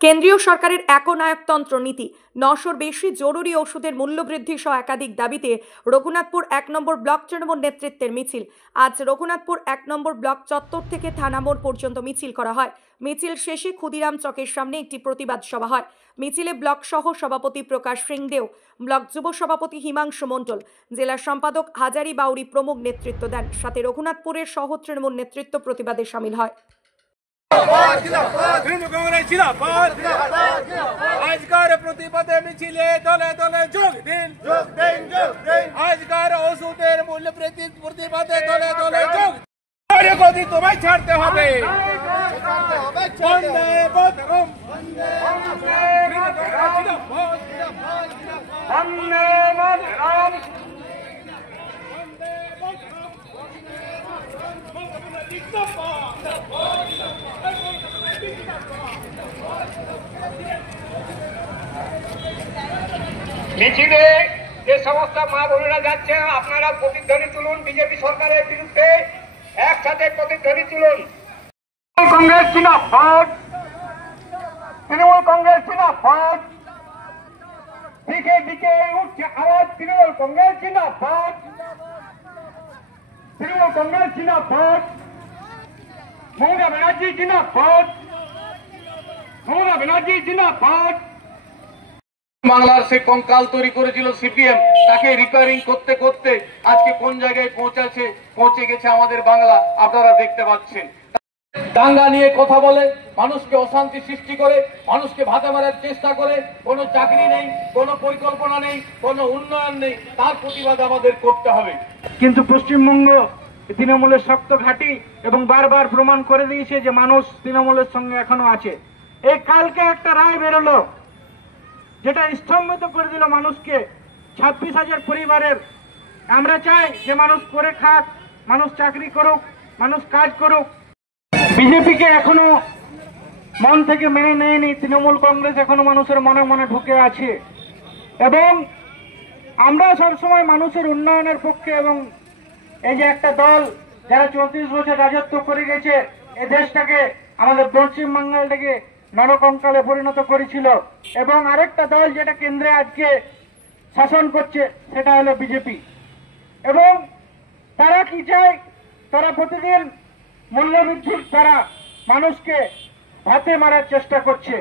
কেন্দ্রীয় সরকারের একনায়কতন্ত্র নীতি, ৯০০-র বেশি জরুরি ওষুধের মূল্যবৃদ্ধি সহ একাধিক দাবিতে রঘুনাথপুর ১ নম্বর ব্লক তৃণমূল নেতৃত্বের মিছিল। আজ রঘুনাথপুর ১ নম্বর ব্লক চত্বর থেকে থানা মোড় পর্যন্ত মিছিল করা হয়। মিছিল শেষে ক্ষুদিরাম চকের সামনে একটি প্রতিবাদ সভা হয়। মিছিলে ব্লক সহ সভাপতি প্রকাশ সিংদেও, ব্লক যুব সভাপতি হিমাংশু মণ্ডল, জেলা সম্পাদক হাজারি বাউরি প্রমুখ নেতৃত্ব দেন। সাথে রঘুনাথপুরের সহ তৃণমূল নেতৃত্ব প্রতিবাদে সামিল হয়। আজকের প্রতিবাদে মিছিলে দলে দলে যোগ দিন। আজকের ওষুধের মূল্য বৃদ্ধির প্রতিবাদে দলে দলে যোগ গতি তোমায় ছাড়তে হবে। মিছিলে যে সমস্ত মা বোনেরা যাচ্ছে, আপনারা প্রতিধ্বনি তুলুন বিজেপি সরকারের বিরুদ্ধে, একসাথে প্রতিধ্বনি তুলুন। কংগ্রেস জিন্দাবাদ, তৃণমূল কংগ্রেস জিন্দাবাদ, দিকে দিকে উঠছে আওয়াজ, তৃণমূল কংগ্রেস জিন্দাবাদ, তৃণমূল কংগ্রেস জিন্দাবাদ, মমতা ব্যানার্জি জিন্দাবাদ, মমতা ব্যানার্জি জিন্দাবাদ। বাংলার সে কঙ্কাল তৈরি করেছিল সিপিএম, তাকে রিপেয়ারিং করতে করতে আজকে কোন জায়গায় পৌঁছে গেছে আমাদের বাংলা আপনারা দেখতে পাচ্ছেন। দাঙ্গা নিয়ে কথা বলে, মানুষকে অশান্তি সৃষ্টি করে, মানুষকে ভাতে মারার চেষ্টা করে, কোনো চাকরি নেই, কোনো পরিকল্পনা নেই, কোনো উন্নয়ন নেই, তার প্রতিবাদ আমাদের করতে হবে। কিন্তু পশ্চিমবঙ্গ তৃণমূলের শক্ত ঘাঁটি এবং বারবার প্রমাণ করে দিয়েছে যে মানুষ তৃণমূলের সঙ্গে এখনো আছে। এই কালকে একটা রায় বেরোলো যেটা স্তম্ভিত করে দিল মানুষকে, ২৬,০০০ পরিবারের। আমরা চাই যে মানুষ করে খাক, মানুষ চাকরি করুক, মানুষ কাজ করুক। বিজেপিকে এখনো মন থেকে মেনে নেয়নি তৃণমূল কংগ্রেস, এখনো মানুষের মনে মনে ঢুকে আছে। এবং আমরা সবসময় মানুষের উন্নয়নের পক্ষে, এবং এই যে একটা দল যারা ৩৪ বছর রাজত্ব করে গেছে, এই দেশটাকে, আমাদের পশ্চিম বাংলাটাকে নরকঙ্কালে পরিণত করেছিল, এবং আরেকটা দল যেটা কেন্দ্রে আজকে শাসন করছে সেটা হলো বিজেপি। এবং তারা কি চায়? তারা প্রতিদিন মূল্যবৃদ্ধির দ্বারা মানুষকে ভাতে মারার চেষ্টা করছে।